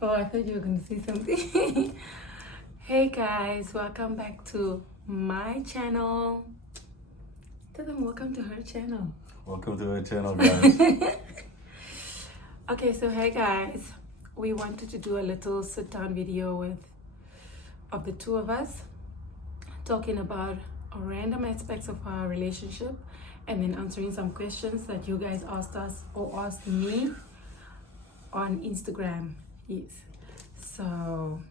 Oh, I thought you were going to say something. Hey guys, welcome back to my channel. Tell them welcome to her channel. Welcome to our channel, guys. Okay, so hey guys, we wanted to do a little sit-down video of the two of us talking about random aspects of our relationship and then answering some questions that you guys asked us or asked me on Instagram. Yes. So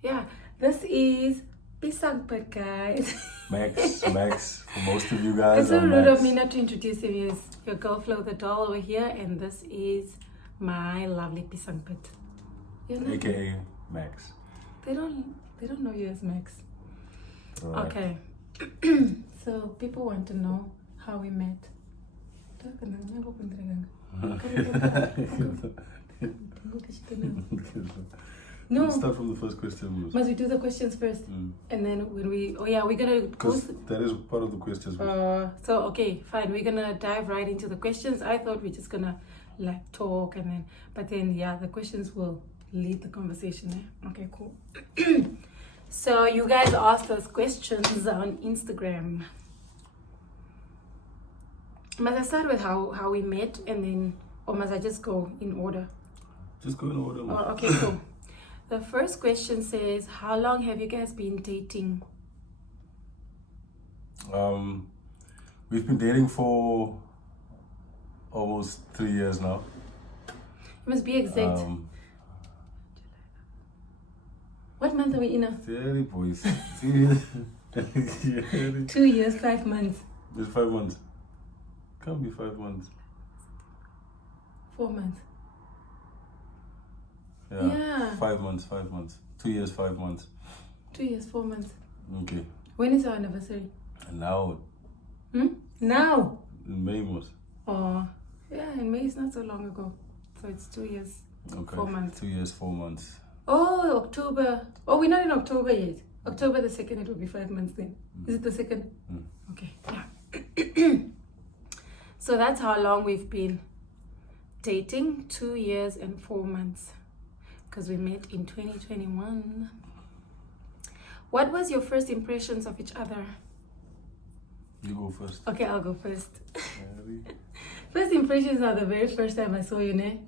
yeah, this is Piesang, guys. Max, for most of you guys. It's so I'm rude of Max. me not to introduce him. Is your girl Flo the doll over here, and this is my lovely Piesang pit. AKA Max. They don't know you as Max. Right. Okay. So people want to know how we met. No. Let's start from the first question. Must we do the questions first? And then when we're gonna Because that is part of the questions. so okay, fine. We're gonna dive right into the questions. I thought we're just gonna like talk but then the questions will lead the conversation there. Okay, cool. So you guys asked us questions on Instagram. Must I start with how we met and then, or must I just go in order? Just go in order. Oh, okay, cool. The first question says, how long have you guys been dating? We've been dating for almost 3 years now. You must be exact. What month are we in now? Really, boys. 2 years, 5 months. It's 5 months. Can't be 5 months. 4 months. Yeah. 5 months. 2 years, 5 months. 2 years, 4 months. Okay. When is our anniversary? And now, Now. in May most. Oh, yeah, in May is not so long ago. So it's 2 years, Okay. 4 months. 2 years, 4 months. Oh, October. Oh, we're not in October yet. October the 2nd, it will be 5 months then. Is it the 2nd? Okay, yeah. So that's how long we've been dating, 2 years and 4 months. Because we met in 2021. What was your first impressions of each other? You go first. Okay, I'll go first. First impressions are the very first time I saw you, ne?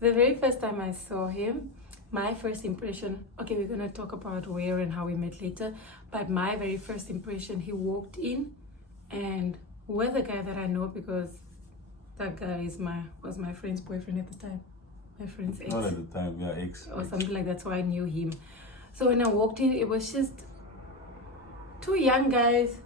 The very first time I saw him, my first impression, okay, we're going to talk about where and how we met later, but my very first impression, he walked in and with a guy that I know because that guy was my friend's boyfriend at the time. My friend's ex. Not at the time, yeah, ex. Or something like that, so I knew him. So when I walked in, it was just two young guys.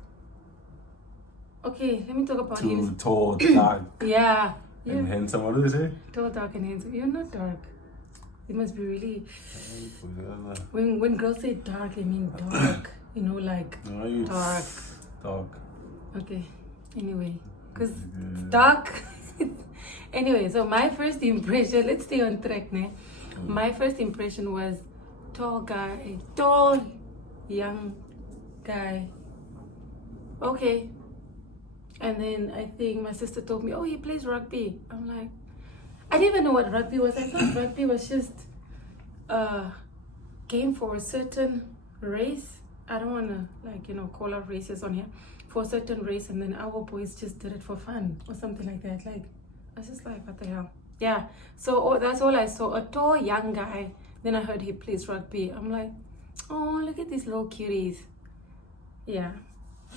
Okay, let me talk about him. Too tall, dark, Yeah. and handsome. What do they say? Tall, dark, and handsome. You're not dark. It must be really. When girls say dark, I mean dark. You know, like dark. Dark. Okay. Anyway, because dark. Anyway, so my first impression. Let's stay on track, ne? My first impression was tall guy, tall, young guy. Okay. And then I think my sister told me, oh, he plays rugby. I'm like, I didn't even know what rugby was. I thought rugby was just a game for a certain race. I don't want to, call out races on here. For a certain race, and then our boys just did it for fun or something like that. Like, I was just like, what the hell? Yeah. So that's all I saw. A tall, young guy. Then I heard he plays rugby. I'm like, oh, look at these little cuties. Yeah.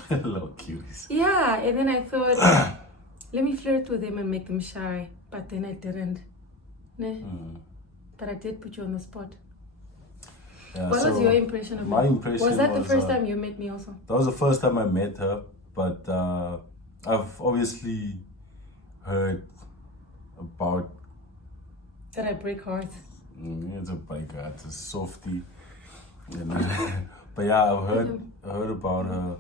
Little cuties. Yeah, and then I thought, let me flirt with them and make them shy. But then I didn't. Ne? But I did put you on the spot. Yeah, what was your impression of me? My impression was that the first time you met me also? That was the first time I met her, but I've obviously heard about... Did I break hearts? It's a bike, it's a softie. But yeah, I've heard about her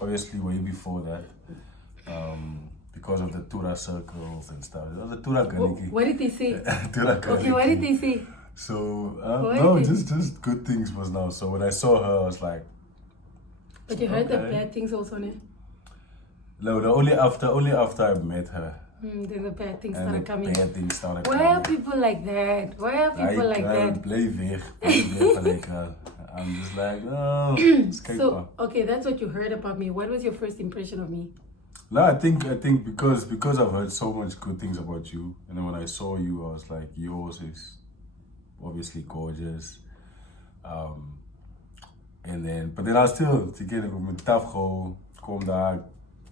obviously way before that. Because of the Tura circles and stuff. The Tura Ganiki. What did they say? Tura Okay, what did they say? So, no, just good things was now. So when I saw her, I was like... But you heard the bad things also, ne? No, only after I met her, Then the bad things and started the coming. bad things started Why coming. are people like that? Why are people like that? Blijf weg, I'm just like, oh, escape. So, okay, that's what you heard about me. What was your first impression of me? No, I think because I've heard so much good things about you, and then when I saw you, I was like, yours is obviously gorgeous. And then I still together with tough go, come back,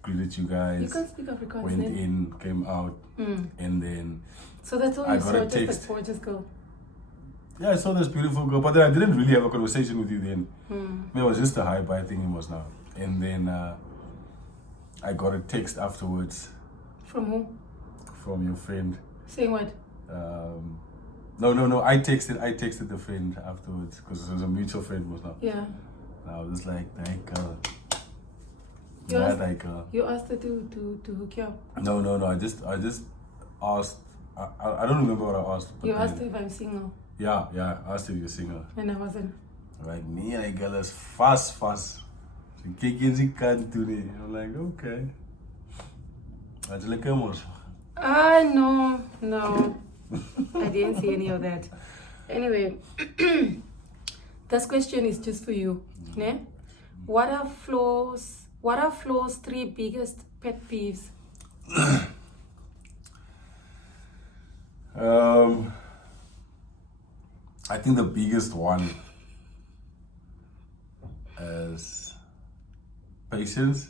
greeted you guys. You can speak Afrikaans. Went in, came out, and then so that's all I you got saw, a just a text. gorgeous girl. Yeah, I saw this beautiful girl, but then I didn't really have a conversation with you then. It was just a hi bye thing, it was now. And then I got a text afterwards. From who? From your friend. Saying what? No. I texted the friend afterwards because it was a mutual friend was now. Yeah. And I was just like, that girl. You asked her to hook you up. No. I just asked. I don't remember what I asked. But You asked her if I'm single. Yeah. I asked if you're single. And I wasn't. Like, nee, that girl is fast. She keek in, she can't do it. I'm like, okay. That's like almost. No. I didn't see any of that. Anyway, this question is just for you. Yeah? What are Flo's 3 biggest pet peeves? I think the biggest one is patience.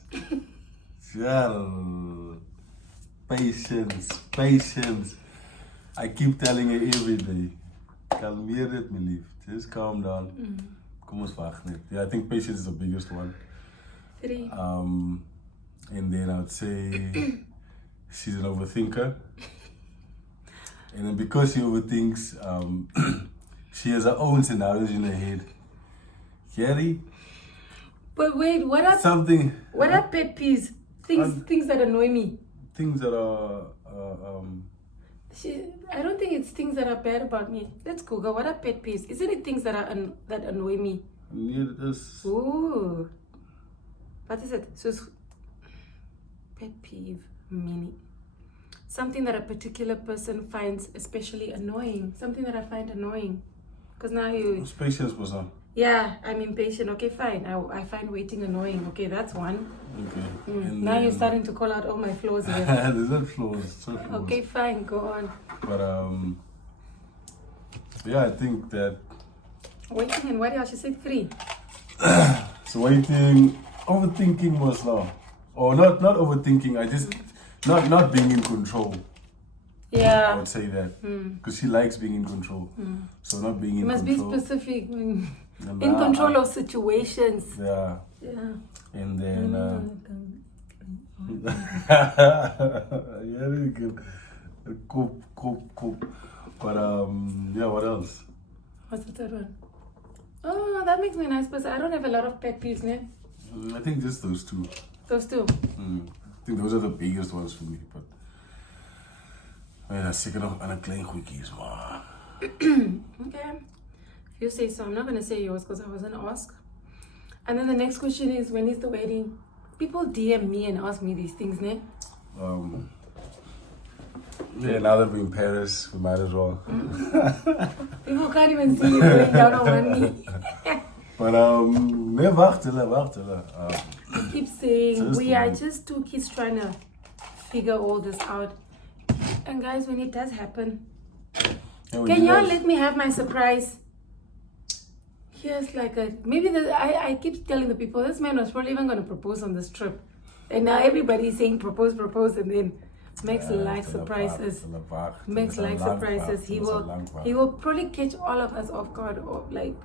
Yeah, patience. I keep telling her every day, kalmeer dit, my lief. Just calm down. Kom ons wag net. Yeah, I think patience is the biggest one. 3. And then I would say she's an overthinker. And then because she overthinks, she has her own scenarios in her head. Gary? But wait, what are pet peeves? Things that annoy me. Things that are I don't think it's things that are bad about me. Let's Google. What are pet peeves? Isn't it things that are that annoy me? Yeah, it is. Ooh. What is it? So pet peeve meaning something that a particular person finds especially annoying. Something that I find annoying. Because now you. Patience was on. Yeah, I'm impatient. Okay, fine. I find waiting annoying. Okay, that's one. Okay. Now you're starting to call out all my flaws here. There's not flaws. Okay, fine. Go on. But yeah, I think that. Waiting and what else? You said 3. So waiting, overthinking was now, or not overthinking. I just not being in control. Yeah. I would say that because she likes being in control. So not being in control. You must be specific. In control of situations. Yeah. And then. Yeah, really good. Cool. But yeah, what else? What's the third one? Oh, that makes me nice, but I don't have a lot of pet peeves, ne? I think just those 2. Those 2? I think those are the biggest ones for me, but that's zeker nog aan een klein goedjes, maar. Okay. If you say so, I'm not gonna say yours because I wasn't asked. And then the next question is, when is the wedding? People DM me and ask me these things, ne? Yeah, now that we're in Paris, we might as well. People can't even see you going down on one knee. But nee, wacht. You keep saying we are just 2 kids trying to figure all this out. And guys, when it does happen, can y'all let me have my surprise? Here's like I keep telling the people this man was probably even going to propose on this trip, and now everybody's saying propose, and then Max likes surprises. Max likes surprises. He will probably catch all of us off guard, or like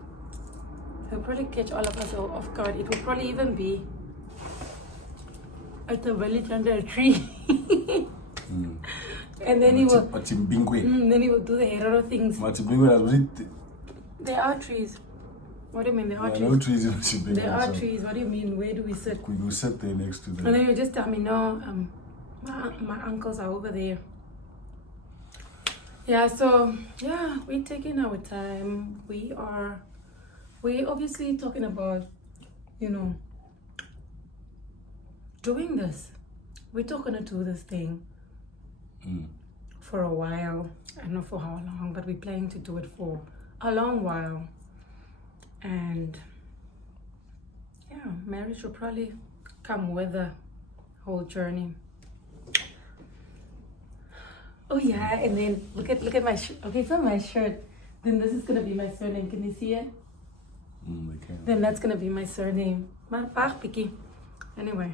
he'll probably catch all of us off guard. It will probably even be at a village under a tree. And then he will do the hero things. There are trees. What do you mean there are trees? No trees in Chimbingu. There are trees. What do you mean? Where do we sit? We go sit there next to them. And then you just tell me, no, my uncles are over there. Yeah, so yeah, we're taking our time. We're obviously talking about, doing this. We're talking to do this thing. for a while. I don't know for how long, but we're planning to do it for a long while. And yeah, marriage will probably come with the whole journey. Oh yeah, and then look at my shirt. Okay, it's not my shirt. Then this is gonna be my surname. Can you see it? Okay. Then that's gonna be my surname. Anyway,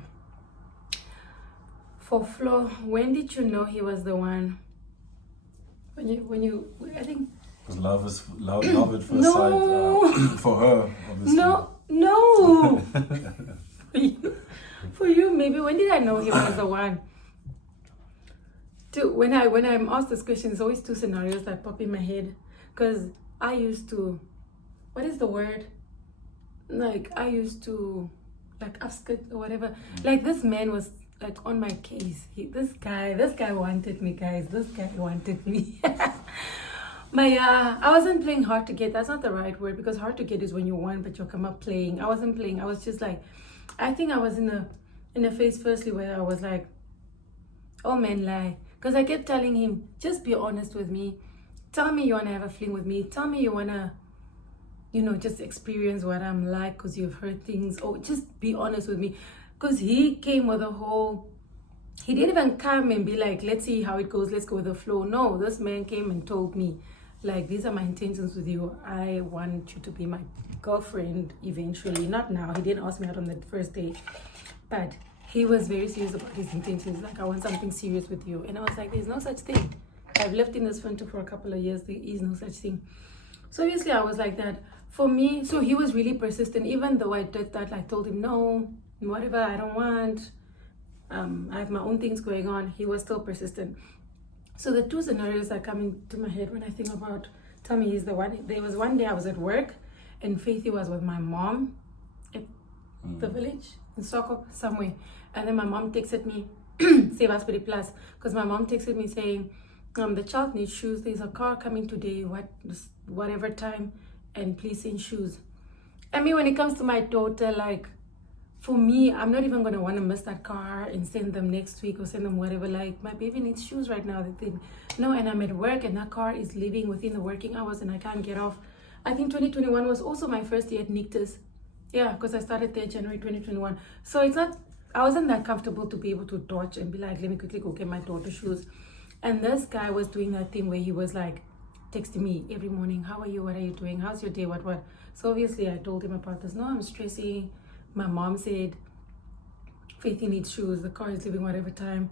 for Flo, when did you know he was the one? When you I think. Because love at first sight for her, obviously. No. For you, maybe. When did I know he was the one? When I'm asked this question, there's always two scenarios that pop in my head. Because I used to, what is the word? Like, I used to, like, upskirt or whatever. Like, this man was, like, on my case. This guy wanted me, guys. This guy wanted me. I wasn't playing hard to get. That's not the right word, because hard to get is when you want, but you'll come up playing. I wasn't playing. I was just like, I think I was in a phase, firstly, where I was like, oh man, lie. Because I kept telling him, just be honest with me. Tell me you want to have a fling with me. Tell me you want to, just experience what I'm like because you've heard things. Or just be honest with me. Because he came with he didn't even come and be like, let's see how it goes. Let's go with the flow. No, this man came and told me, like, these are my intentions with you. I want you to be my girlfriend eventually. Not now. He didn't ask me out on the first date. But he was very serious about his intentions. Like, I want something serious with you. And I was like, there's no such thing. I've lived in this country for a couple of years. There is no such thing. So obviously I was like that. For me, so he was really persistent. Even though I did that, I told him, no, whatever, I don't want. I have my own things going on. He was still persistent. So the two scenarios that come into my head when I think about Tommy, he's the one. There was one day I was at work and Faithy was with my mom at the village in Soko somewhere. And then my mom texted me, because my mom texted me saying, the child needs shoes. There's a car coming today, whatever time, and please send shoes. I mean, when it comes to my daughter, like, for me, I'm not even going to want to miss that car and send them next week or send them whatever. Like, my baby needs shoes right now. And I'm at work and that car is leaving within the working hours and I can't get off. I think 2021 was also my first year at Nictus. Yeah, because I started there January 2021. So I wasn't that comfortable to be able to dodge and be like, let me quickly go get my daughter shoes. And this guy was doing that thing where he was like texting me every morning, how are you, what are you doing, how's your day, what. So obviously I told him about this. No, I'm stressing. My mom said Faithy needs shoes, the car is leaving whatever time,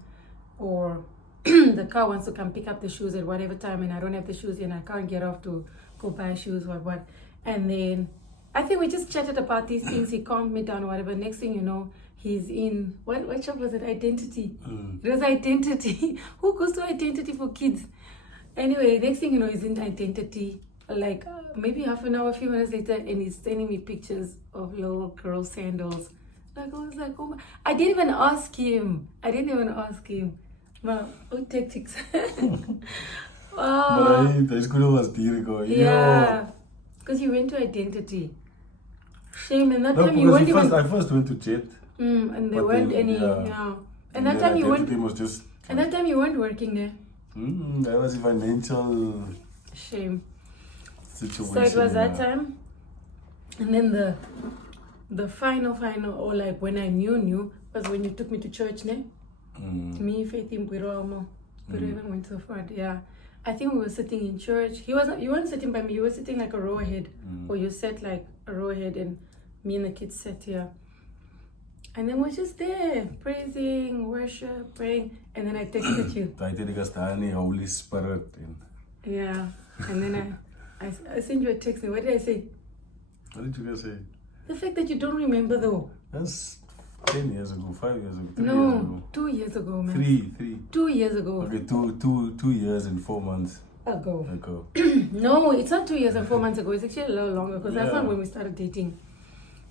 or the car wants to come pick up the shoes at whatever time and I don't have the shoes and I can't get off to go buy shoes, what. And then I think we just chatted about these things. He calmed me down or whatever. Next thing you know, he's in, what shop was it? Identity. It was Identity. Who goes to Identity for kids? Anyway, next thing you know, he's in Identity. Like maybe half an hour, a few minutes later, and he's sending me pictures of little girl sandals. Like, I was like, oh my. I didn't even ask him. Well, tactics. Maar deze school was dierlijk. Yeah. Because you went to Identity. Shame. And that no, time you weren't even... I first went to Jet. And there weren't any... Yeah. And that time you weren't... Was just, and that time you weren't working there. That was a financial... Shame. Situation. So it was that time. And then the final, or like when I knew, was when you took me to church, ne? Me, Faith, in Piromo. We even went so far. Yeah. I think we were sitting in church. You weren't sitting by me, you were sitting like a row ahead. Or you sat like a row ahead and me and the kids sat here. And then we're just there, praising, worship, praying. And then I texted you. I did the Holy Spirit. Yeah. And then I sent you a text. What did I say? What did you guys say? The fact that you don't remember though. That's 10 years ago, 5 years ago, 3 no, years ago. 2 years ago, man. Three. 2 years ago. Okay, 2 years and 4 months ago. No, No, it's not 2 years and 4 months ago. It's actually a little longer because that's not when we started dating.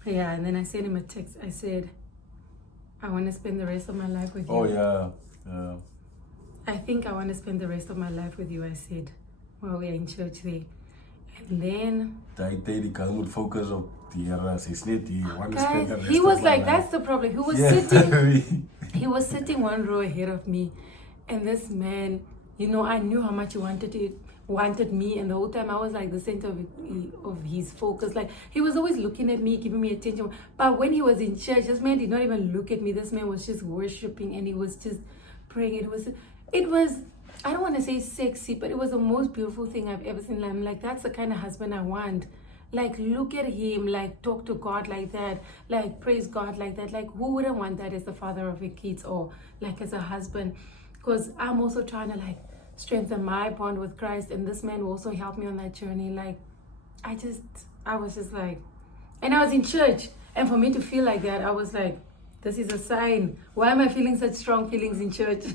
Yeah, and then I sent him a text. I said, I want to spend the rest of my life with you. Oh, yeah. I think I want to spend the rest of my life with you, I said, while we are in church there. And then... Die guy moet focus op die Here. He's not die. Guys, he was like, that's the problem. He was sitting one row ahead of me. And this man, you know, I knew how much he wanted me, and the whole time I was like the center of his focus. Like, he was always looking at me, giving me attention. But when he was in church, this man did not even look at me. This man was just worshiping, and he was just praying. It was I don't want to say sexy, but it was the most beautiful thing I've ever seen. I'm like, that's the kind of husband I want. Like, look at him, like, talk to God like that, like, praise God like that. Like, who wouldn't want that as the father of your kids, or like as a husband? Because I'm also trying to like strengthen my bond with Christ, and this man will also help me on that journey. Like, I was just like, and I was in church, and for me to feel like that, I was like, this is a sign. Why am I feeling such strong feelings in church?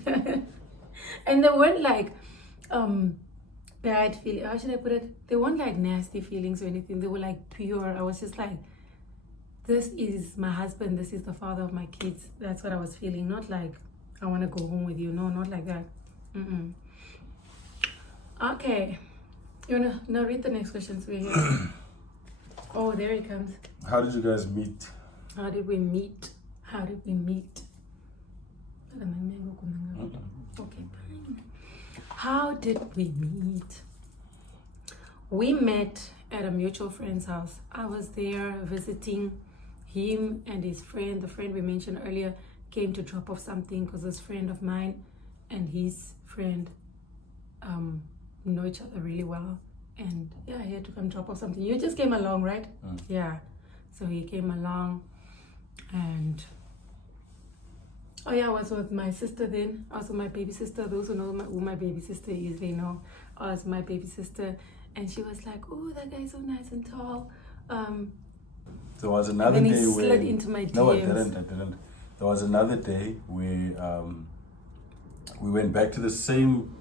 And they weren't like bad feelings. How should I put it? They weren't like nasty feelings or anything. They were like pure. I was just like, this is my husband. This is the father of my kids. That's what I was feeling. Not like, I want to go home with you. No, not like that. Okay. You want to now read the next questions we're here? Oh, there he comes. How did you guys meet? How did we meet? Okay. How did we meet? We met at a mutual friend's house. I was there visiting him and his friend. The friend we mentioned earlier came to drop off something because this friend of mine and his friend know each other really well. And yeah, he had to come drop off something. You just came along, right? Yeah. So he came along, and oh yeah, I was with my sister then. Also my baby sister. Those who know who my baby sister is, they know I was my baby sister. And she was like, oh, that guy's so nice and tall. There was another and then day he where... slid into my DMs. No, I didn't. There was another day where we went back to the same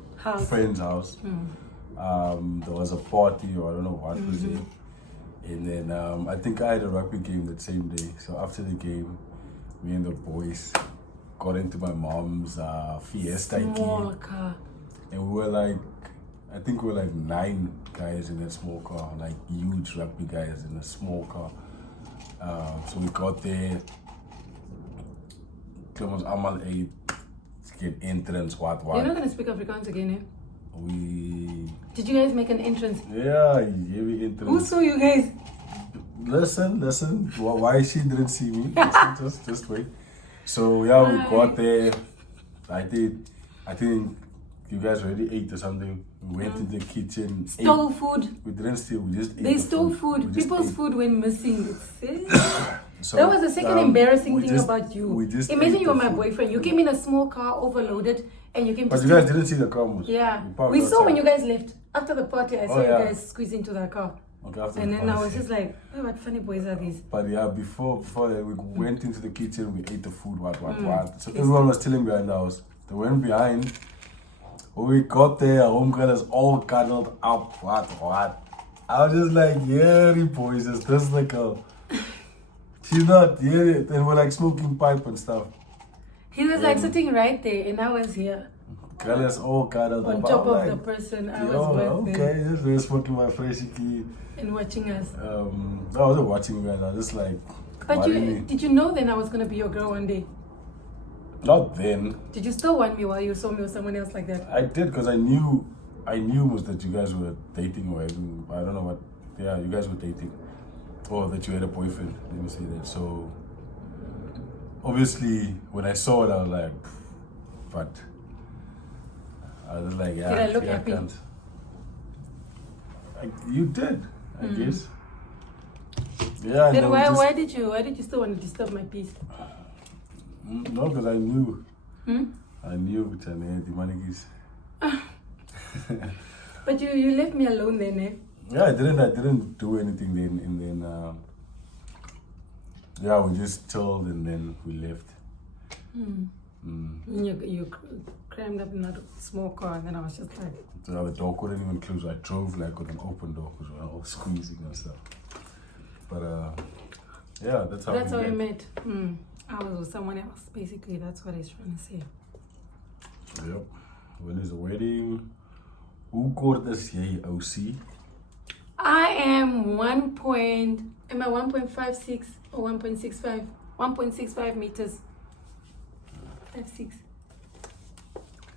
friend's house. There was a party, or I don't know what was it. And then I think I had a rugby game that same day. So after the game, me and the boys got into my mom's Fiesta small car. And we were like, I think we were like 9 guys in that small car, like huge rugby guys in a small car. So we got there. Clemens Amal ate, get entrance, what. You're not going to speak Afrikaans again, eh? Did you guys make an entrance? Yeah, heavy entrance. Who saw you guys? Listen. Why she didn't see me? Listen, just wait. So yeah, we got there. I think you guys already ate or something. We went to the kitchen. Stole food. We didn't steal. We just ate. They stole food. People's food went missing. So, that was the second embarrassing thing about you. Imagine you were my food. boyfriend. You came in a small car, overloaded, and you came to But you guys didn't see the car. Yeah. We saw when you guys left. After the party, I saw you guys squeeze into the car. Okay, after and the then party. I was just like, oh, what funny boys are these? But yeah, before that, we went into the kitchen, we ate the food, what. So everyone was chilling behind the house. They went behind. When we got there, homegirl is all cuddled up, what. I was just like, yeah, boys, is this the girl? She's not, yeah, and we're like smoking pipe and stuff. He was like sitting right there, and I was here. Girl is all cuddled on up. top of the person I was with. Okay, just really smoking my freshie key. And watching us. I wasn't watching right now, just like. But did you know then I was gonna be your girl one day? Not then. Did you still want me while you saw me with someone else like that? I did, because I knew was that you guys were dating, or I don't know what. Yeah, you guys were dating, or that you had a boyfriend. Let me say that. So obviously, when I saw it, I was like, but I was like, yeah. Did I look happy? You did, I guess. Yeah. Then why did you still want to disturb my peace? No, because I knew. I knew the money is. But you left me alone then, eh? Yeah, I didn't do anything then, and then yeah, we just chilled and then we left. You crammed up in that small car, and then I was just like. So the door couldn't even close. I drove like with an open door because we were all squeezing and stuff. But yeah, that's how we met. I was with someone else, basically. That's what he's trying to say. Yep. When is the wedding? Hoe kort is jy, OC? I am 1.56 or 1.65? 1.65 meters. 5'6".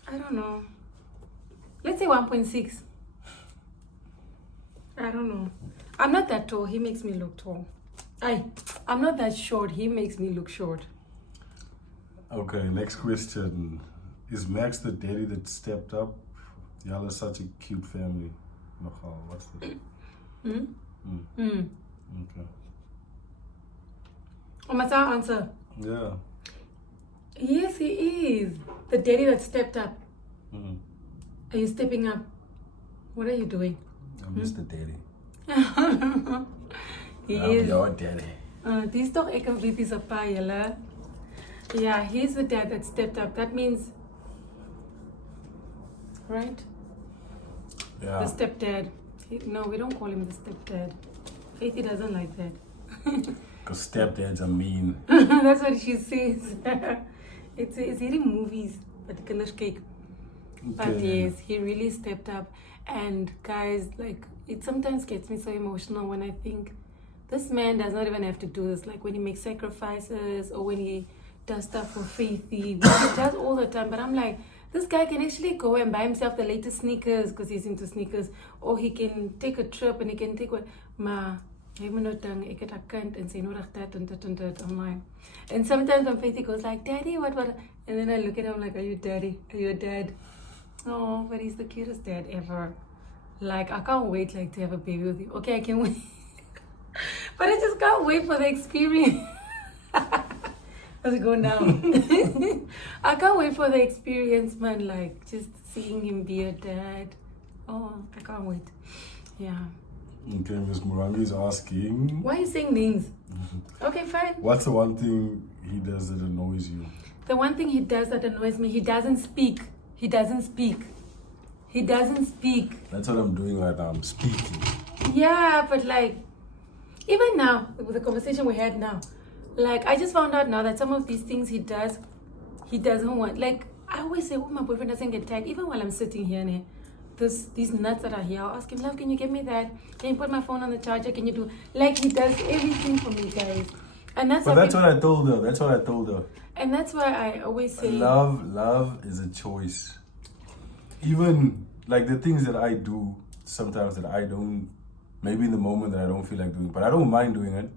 I don't know. Let's say 1.6. I don't know. I'm not that tall. He makes me look tall. I'm not that short. He makes me look short. Okay, next question. Is Max the daddy that stepped up? Y'all are such a cute family. Nogal, what's this? Okay. Must I answer? Yeah. Yes, he is. The daddy that stepped up. Mm. Are you stepping up? What are you doing? I'm just the daddy. He I'm is. your daddy. Dis toch ek en Blippi se pa, julle. Yeah, he's the dad that stepped up. That means, right? Yeah. The stepdad. No, we don't call him the stepdad. Faithy doesn't like that. Because stepdads are mean. That's what she says. It's eating movies, but kinders kyk. But Okay. yes, he really stepped up. And guys, like, it sometimes gets me so emotional when I think this man does not even have to do this. Like when he makes sacrifices or when he does stuff for Faithy, which he does all the time. But I'm like, this guy can actually go and buy himself the latest sneakers because he's into sneakers, or he can take a trip and he can take what. Ma, hy moet nou ding, ek het 'n kind en sy nodig dit en dit en dit. I'm like, and sometimes when Faithy goes like, Daddy, what? And then I look at him like, are you daddy? Are you a dad? Oh, but he's the cutest dad ever. Like, I can't wait like to have a baby with you. Okay, I can wait. But I just can't wait for the experience. How's it going now? I can't wait for the experience, man. Like, just seeing him be a dad. Oh, I can't wait. Yeah. Okay, Miss Murangi is asking. Why are you saying names? Okay, fine. What's the one thing he does that annoys you? The one thing he does that annoys me, he doesn't speak. He doesn't speak. He doesn't speak. That's what I'm doing right now. I'm speaking. Yeah, but like, even now, with the conversation we had now, like, I just found out now that some of these things he does, he doesn't want. Like, I always say, oh, my boyfriend doesn't get tired. Even while I'm sitting here, these nuts that are here, I'll ask him, love, can you get me that? Can you put my phone on the charger? Can you do, like, he does everything for me, guys. And that's But that's what I told her. That's what I told her. And that's why I always say, Love is a choice. Even like the things that I do sometimes that I don't, maybe in the moment that I don't feel like doing, but I don't mind doing it.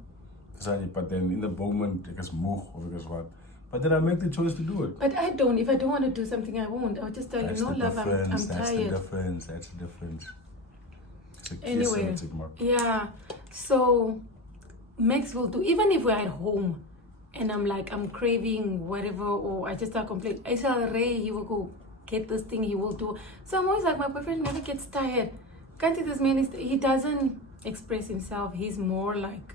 But then in the moment, I guess move or I guess what. But then I make the choice to do it. But I don't. If I don't want to do something, I won't. I'll just tell That's you, no, the love, I'm difference. tired. That's the difference. That's the difference. It's a kiss Anyway, and a tick mark. yeah. So Max will do, even if we're at home and I'm like, I'm craving whatever, or I just start complaining, I say, Ray, he will go get this thing, he will do. So I'm always like, my boyfriend never gets tired. Can't see this man, he doesn't express himself. He's more like,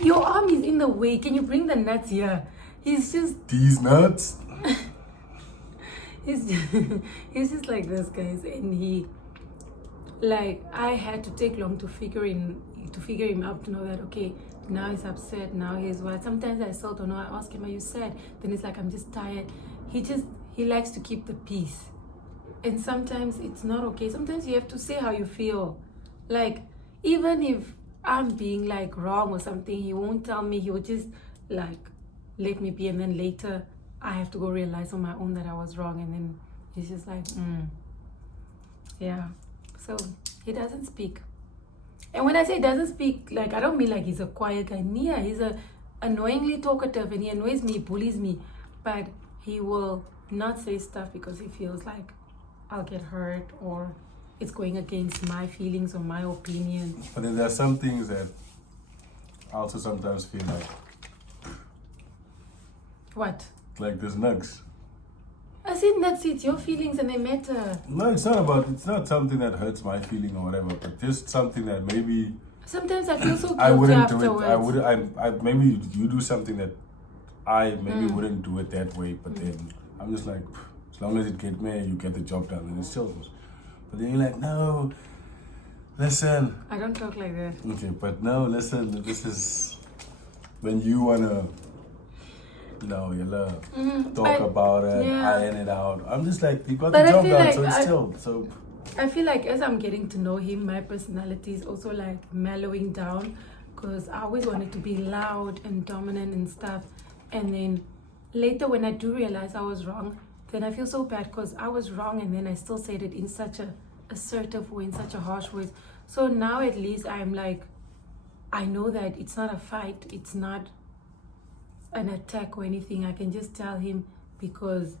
your arm is in the way. Can you bring the nuts here? He's just, These nuts. he's just like this, guys. And he, like, I had to take long to figure him out, to know that, okay, now he's upset, now he's what. Sometimes I still don't know. I ask him, are you sad? Then he's like, I'm just tired. He likes to keep the peace. And sometimes it's not okay. Sometimes you have to say how you feel. Like, even if I'm being like wrong or something, he won't tell me. He will just like let me be, and then later I have to go realize on my own that I was wrong, and then he's just like, yeah. So he doesn't speak. And when I say doesn't speak, like, I don't mean like he's a quiet guy. Nia, he's a annoyingly talkative, and he annoys me, bullies me, but he will not say stuff because he feels like I'll get hurt or it's going against my feelings or my opinions. But then there are some things that I also sometimes feel What? like there's nugs. I said that's it, your feelings and they matter. No, it's not something that hurts my feeling or whatever, but just something that maybe Sometimes I feel so guilty I wouldn't afterwards. do it. I maybe you do something that I maybe wouldn't do it that way, but then I'm just like, as long as it gets me, you get the job done, and it still goes. But then you're like, no, listen. I don't talk like that. Okay, but no, listen, this is when you wanna, you love, talk about it, iron it out. I'm just like, you got the job done, like so it's still, so. I feel like as I'm getting to know him, my personality is also like mellowing down, because I always wanted to be loud and dominant and stuff. And then later when I do realize I was wrong, then I feel so bad because I was wrong and then I still said it in such a assertive way, in such a harsh way. So now at least I'm like, I know that it's not a fight, it's not an attack or anything. I can just tell him because,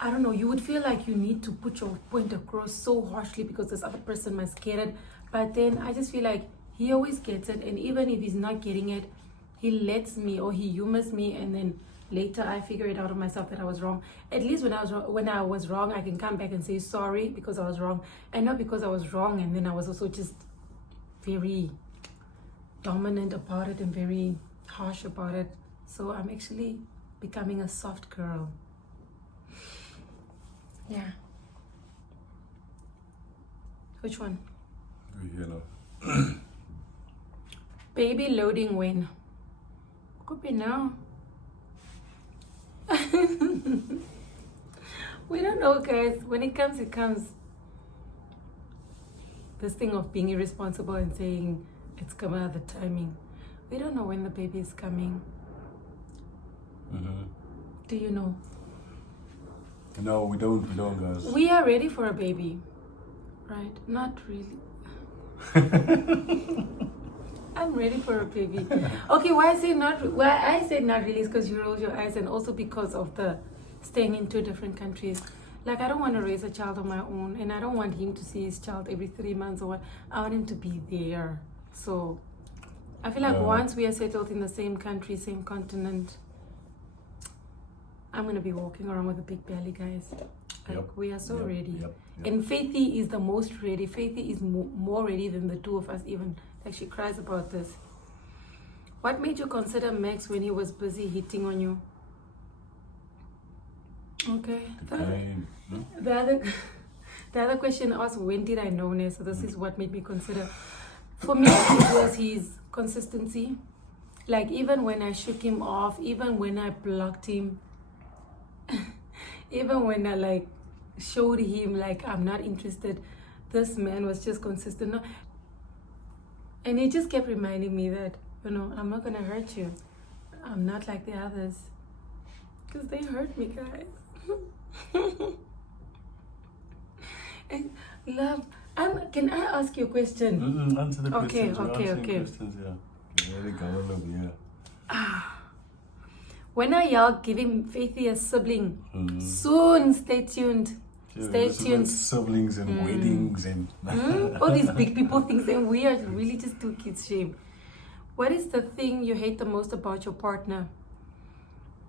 I don't know, you would feel like you need to put your point across so harshly because this other person must get it. But then I just feel like he always gets it, and even if he's not getting it, he lets me or he humors me, and then later I figure it out of myself that I was wrong. At least when I was wrong, I can come back and say sorry because I was wrong, and not because I was wrong and then I was also just very dominant about it and very harsh about it. So I'm actually becoming a soft girl. Yeah. Which one? Yellow. Baby loading when? Could be now. We don't know, guys. When it comes, it comes. This thing of being irresponsible and saying it's coming at the timing. We don't know when the baby is coming. Mm-hmm. Do you know? No, we don't, guys. We are ready for a baby, right? Not really. I'm ready for a baby. Okay, why I say not really is because you roll your eyes, and also because of the staying in 2 different countries. Like, I don't want to raise a child on my own, and I don't want him to see his child every 3 months or what. I want him to be there. So I feel like once we are settled in the same country, same continent, I'm going to be walking around with a big belly, guys. Like, we are so ready. And Faithy is the most ready. Faithy is more ready than the 2 of us even. Like, she cries about this. What made you consider Max when he was busy hitting on you? Okay. The other question asked, when did I know Ness? So this is what made me consider. For me, it was his consistency. Like, even when I shook him off, even when I blocked him, even when I like showed him like I'm not interested, this man was just consistent. No, and he just kept reminding me that, you know, I'm not gonna hurt you. I'm not like the others, because they hurt me, guys. And love, can I ask you a question? Answer the questions. Okay. Questions, yeah. There we go, love, yeah. When I yell, giving Faithy a sibling, soon, stay tuned. Stay tuned. Siblings and weddings and all these big people things, and we are really just 2 kids, shame. What is the thing you hate the most about your partner?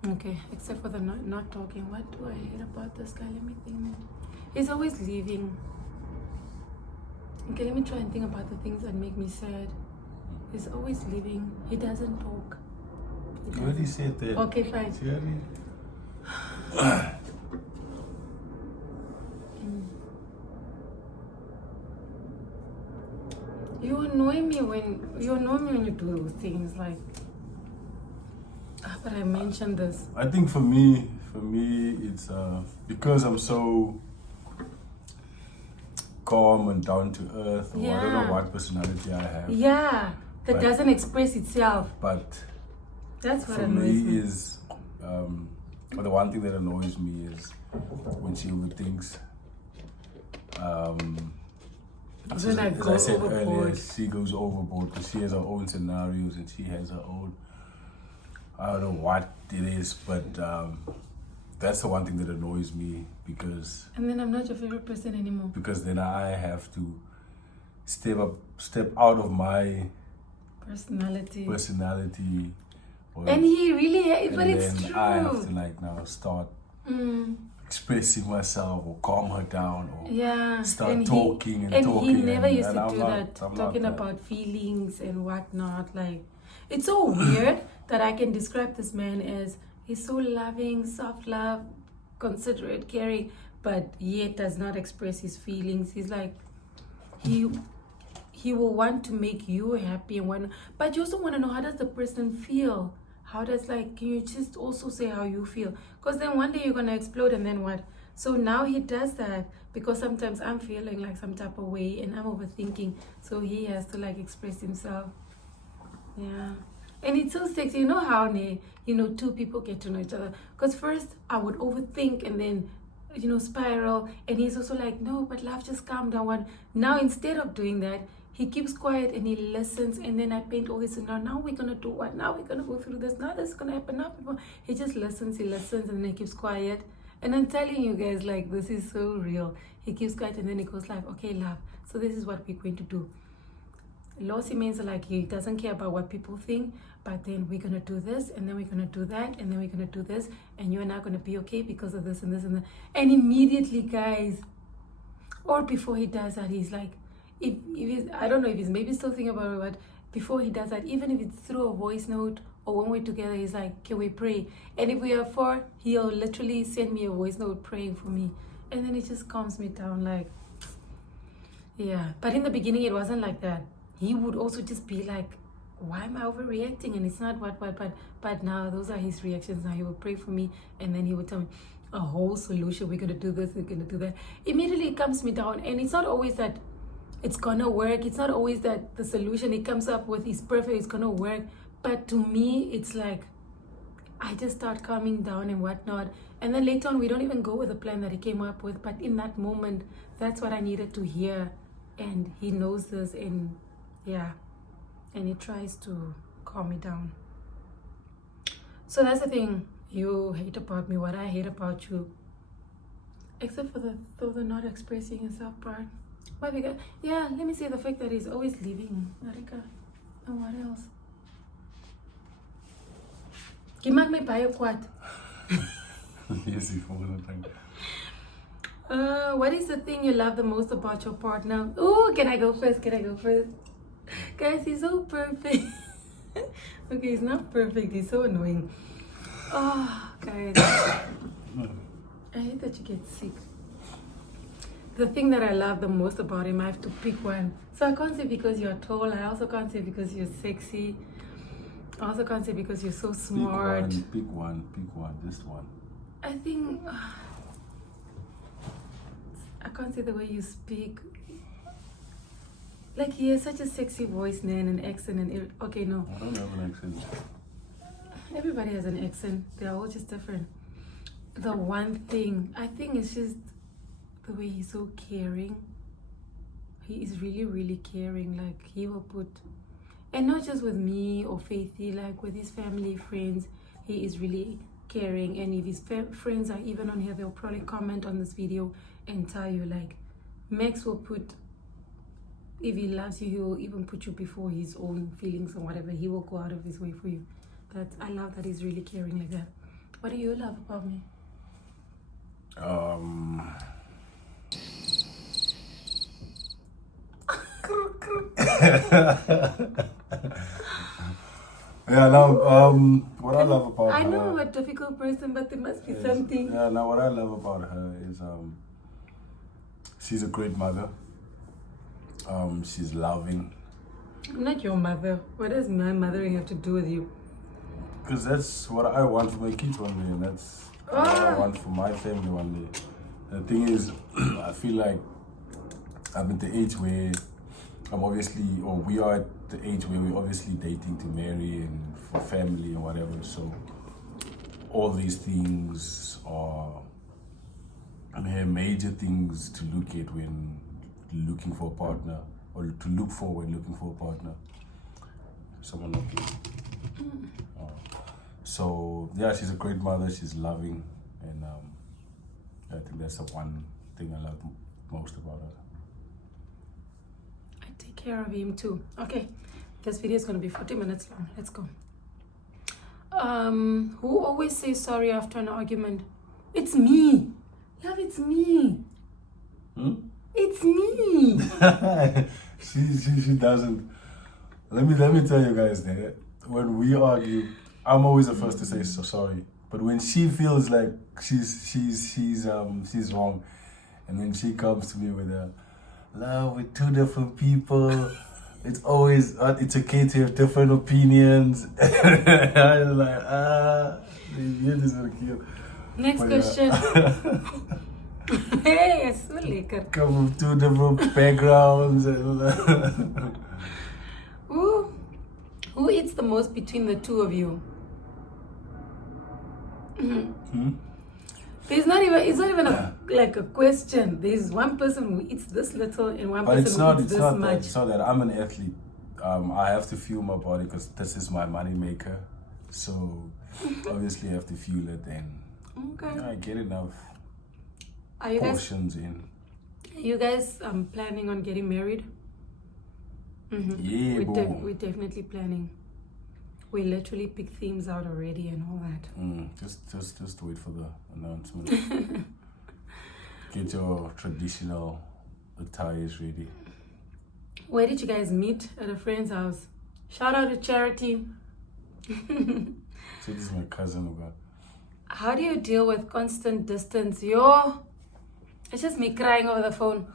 Okay, except for the not talking. What do I hate about this guy? Let me think. He's always leaving. Okay, let me try and think about the things that make me sad. He's always leaving. He doesn't talk. You already said that. Okay, fine. You annoy me when you do things like. But I mentioned this. I think for me, it's because I'm so calm and down to earth. Or I don't know what personality I have. Yeah, that doesn't express itself. But that's what for annoys me. Is but the one thing that annoys me is when she overthinks. As I said earlier, she goes overboard because she has her own scenarios and she has her own. I don't know what it is, but that's the one thing that annoys me because. And then I'm not your favorite person anymore. Because then I have to step out of my personality. And he really, but it's true. I have to now start expressing myself or calm her down or start talking and talking. And he never used to do that, talking about feelings and whatnot. Like, it's so weird that I can describe this man as he's so loving, soft love, considerate, caring, but yet does not express his feelings. He's like, he will want to make you happy and but you also want to know, how does the person feel? How does, can you just also say how you feel? Because then one day you're going to explode and then what? So now he does that because sometimes I'm feeling like some type of way and I'm overthinking. So he has to express himself. Yeah. And it's so sexy. You know how, two people get to know each other. Because first, I would overthink and then, spiral. And he's also like, no, but love, just calm down. Now, instead of doing that, he keeps quiet and he listens. And then I paint all this. And now we're going to do what? Now we're going to go through this. Now this is going to happen. Now he just listens, and then he keeps quiet. And I'm telling you guys, like, this is so real. He keeps quiet and then he goes like, okay, love, so this is what we're going to do. Lossy means like he doesn't care about what people think, but then we're going to do this, and then we're going to do that, and then we're going to do this, and you and I are going to be okay because of this and this and that. And immediately, guys, or before he does that, he's like, if he's, I don't know if he's maybe still thinking about it, but before he does that, even if it's through a voice note or when we're together, he's like, can we pray? And if we are four, he'll literally send me a voice note praying for me. And then it just calms me down, like, yeah. But in the beginning, it wasn't like that. He would also just be like, why am I overreacting? And it's not but now those are his reactions. Now he will pray for me, and then he would tell me a whole solution. We're going to do this, we're going to do that. Immediately it calms me down. And it's not always that it's going to work. It's not always that the solution he comes up with is perfect, it's going to work. But to me, it's like, I just start calming down and whatnot. And then later on, we don't even go with the plan that he came up with. But in that moment, that's what I needed to hear. And he knows this, and yeah. And he tries to calm me down. So that's the thing you hate about me, what I hate about you. Except for the not expressing yourself part. But let me say the fact that he's always leaving. Marika. And what else? He maakt me baie kwaad. Yes, die volgende ding. What is the thing you love the most about your partner? Oh, can I go first? Guys, he's so perfect. Okay, he's not perfect. He's so annoying. Oh, guys. I hate that you get sick. The thing that I love the most about him, I have to pick one. So I can't say because you're tall. I also can't say because you're sexy. I also can't say because you're so smart. Pick one, just one. I think I can't say the way you speak. Like, he has such a sexy voice, and an accent, and okay, no. I don't have an accent. Everybody has an accent. They're all just different. The one thing I think is just the way he's so caring. He is really, really caring. Like, he will put, and not just with me or Faithy, like with his family, friends, he is really caring. And if his friends are even on here, they'll probably comment on this video and tell you, like, Max will put, if he loves you, he will even put you before his own feelings or whatever. He will go out of his way for you. I love that he's really caring like that. What do you love about me? Yeah, now, what I love about her... I know I'm a difficult person, but there must be something. Yeah, now what I love about her is she's a great mother. She's loving. I'm not your mother. What does my mothering have to do with you? Because that's what I want for my kids one day, and that's what I want for my family one day. The thing is, I feel like I'm at the age where we are at the age where we're obviously dating to marry and for family and whatever. So all these things are major things to look at when looking for a partner, or to look for when looking for a partner. Someone like you. So yeah, she's a great mother. She's loving, and I think that's the one thing I love most about her. I take care of him too. Okay, this video is going to be 40 minutes long. Let's go. Who always says sorry after an argument? It's me. Love, it's me. It's me. she doesn't. Let me tell you guys that when we argue, I'm always the first to say so sorry. But when she feels like she's wrong, and when she comes to me with a love, with two different people, it's always it's okay to have different opinions. I was like, you're just so cute. Next question. Hey, it's so lekker. Come from two different backgrounds. Who Who eats the most between the two of you? It's not even like a question. There's one person who eats this little and one person who eats this much. It's not that I'm an athlete. I have to fuel my body because this is my money maker. So obviously I have to fuel it and I get enough portions in. Are you guys planning on getting married? Yeah, we're definitely planning. We literally pick themes out already and all that. Just wait for the announcement. Get your traditional attires ready. Where did you guys meet? At a friend's house. Shout out to Charity. So this is my cousin. How do you deal with constant distance? It's just me crying over the phone.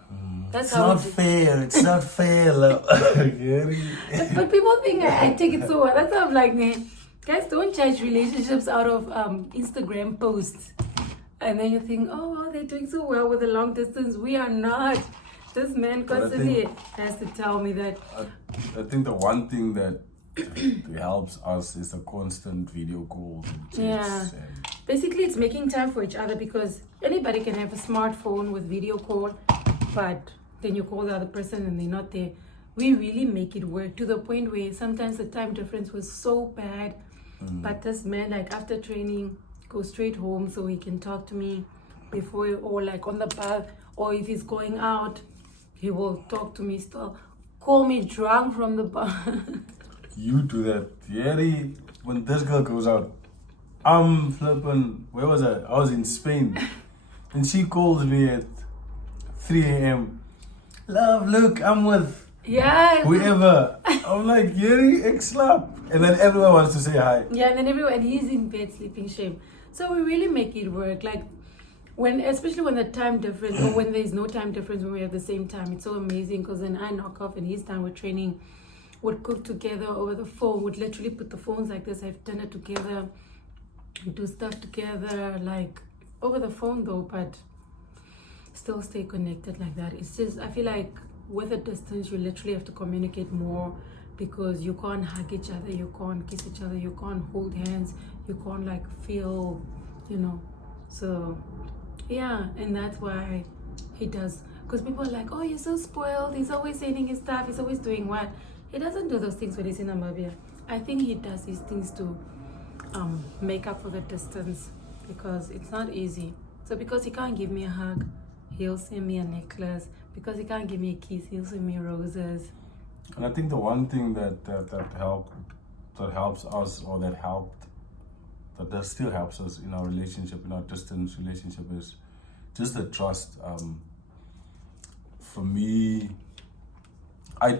It's not fair. It's not fair, love. But people think I take it so well. That's why I'm like, nah, guys, don't judge relationships out of Instagram posts. And then you think, oh, they're doing so well with the long distance. We are not. This man constantly has to tell me that. I think the one thing that helps us is the constant video calls. Yeah. Basically, it's making time for each other because anybody can have a smartphone with video call, but then you call the other person and they're not there. We really make it work to the point where sometimes the time difference was so bad. But this man, like after training, goes straight home so he can talk to me before or like on the bus, or if he's going out, he will talk to me still. Call me drunk from the bar. You do that. Yeah, when this girl goes out, I'm flipping. Where was I? I was in Spain. And she calls me at 3 a.m. Love, look, I'm with whoever. I'm like, Yeri, X-Lap. And then everyone wants to say hi. Yeah, and then he's in bed sleeping shame. So we really make it work. Like, especially when the time difference, or when there's no time difference, when we're at the same time, it's so amazing because then I knock off and he's done with training. Would cook together over the phone, would literally put the phones like this, have dinner together, do stuff together, like over the phone though, but still stay connected like that. It's just, I feel like with a distance, you literally have to communicate more because you can't hug each other, you can't kiss each other, you can't hold hands, you can't like feel, So yeah, and that's why he does, because people are like, oh, you're so spoiled, he's always sending his stuff, he's always doing what? He doesn't do those things when he's in Namibia. I think he does these things to make up for the distance because it's not easy. So because he can't give me a hug, he'll send me a necklace. Because he can't give me a kiss, he'll send me roses. And I think the one thing that helps us, or that still helps us in our relationship, in our distance relationship, is just the trust. For me, I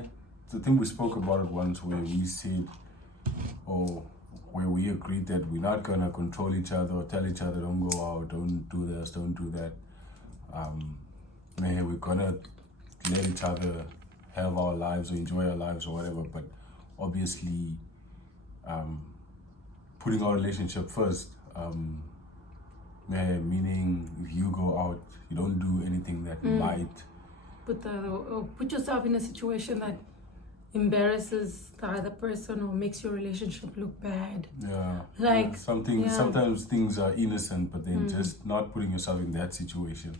think we spoke about it once where we said, or where we agreed that we're not gonna control each other or tell each other don't go out, don't do this, don't do that. We're gonna let each other have our lives or enjoy our lives or whatever, but obviously putting our relationship first, meaning if you go out, you don't do anything that might put yourself in a situation that embarrasses the other person or makes your relationship look bad. Yeah. Like sometimes things are innocent, but then just not putting yourself in that situation.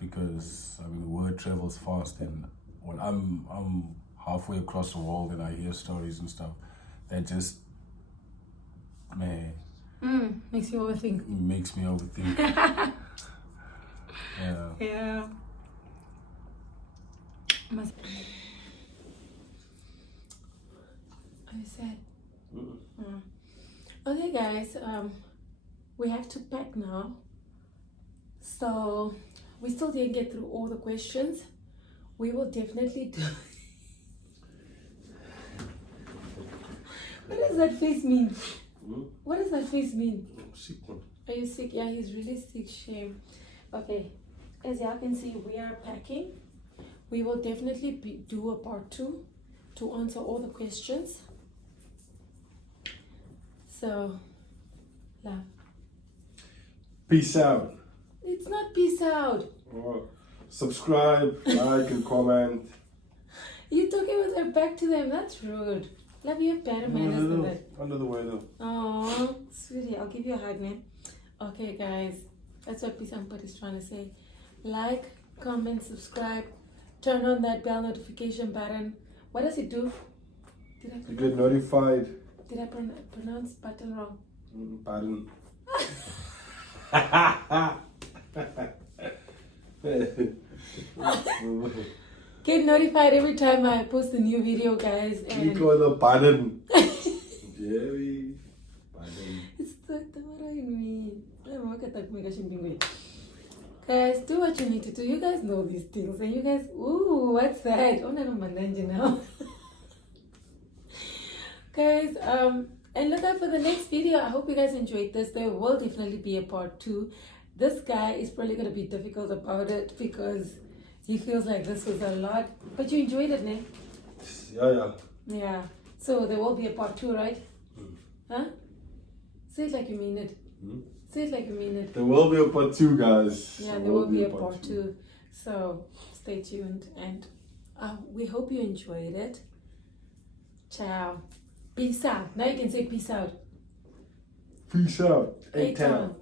Because I mean the word travels fast, and when I'm halfway across the world and I hear stories and stuff, that just makes you overthink. Makes me overthink. Yeah. Are you sad? Okay guys, we have to pack now. So we still didn't get through all the questions. We will definitely do. What does that face mean? What does that face mean? Sick. Are you sick? Yeah, he's really sick. Shame. Okay, as y'all can see, we are packing. We will definitely do a part 2 to answer all the questions. So, love. Peace out. It's not peace out. Subscribe, like, and comment. You're talking with her back to them. That's rude. Love you have better manners than that. Under the weather. Oh, sweetie, I'll give you a hug, man. Okay, guys, that's what Piesang is trying to say. Like, comment, subscribe, turn on that bell notification button. What does it do? You get notified. Did I pronounce button wrong? Pardon. Get notified every time I post a new video, guys. And click on the button. Jerry. Button. it's the what I mean. Guys, do what you need to do. You guys know these things, and you guys, ooh, what's that? Oh, no, mananja now. Guys, and look out for the next video. I hope you guys enjoyed this. There will definitely be a part 2. This guy is probably going to be difficult about it because he feels like this was a lot. But you enjoyed it, ne? Yeah. Yeah. So there will be a part 2, right? Huh? Say it like you mean it. Say it like you mean it. There will be a part 2, guys. Yeah, there will be a part 2. So stay tuned. And we hope you enjoyed it. Ciao. Peace out. Now you can say peace out. Peace out. A-Town.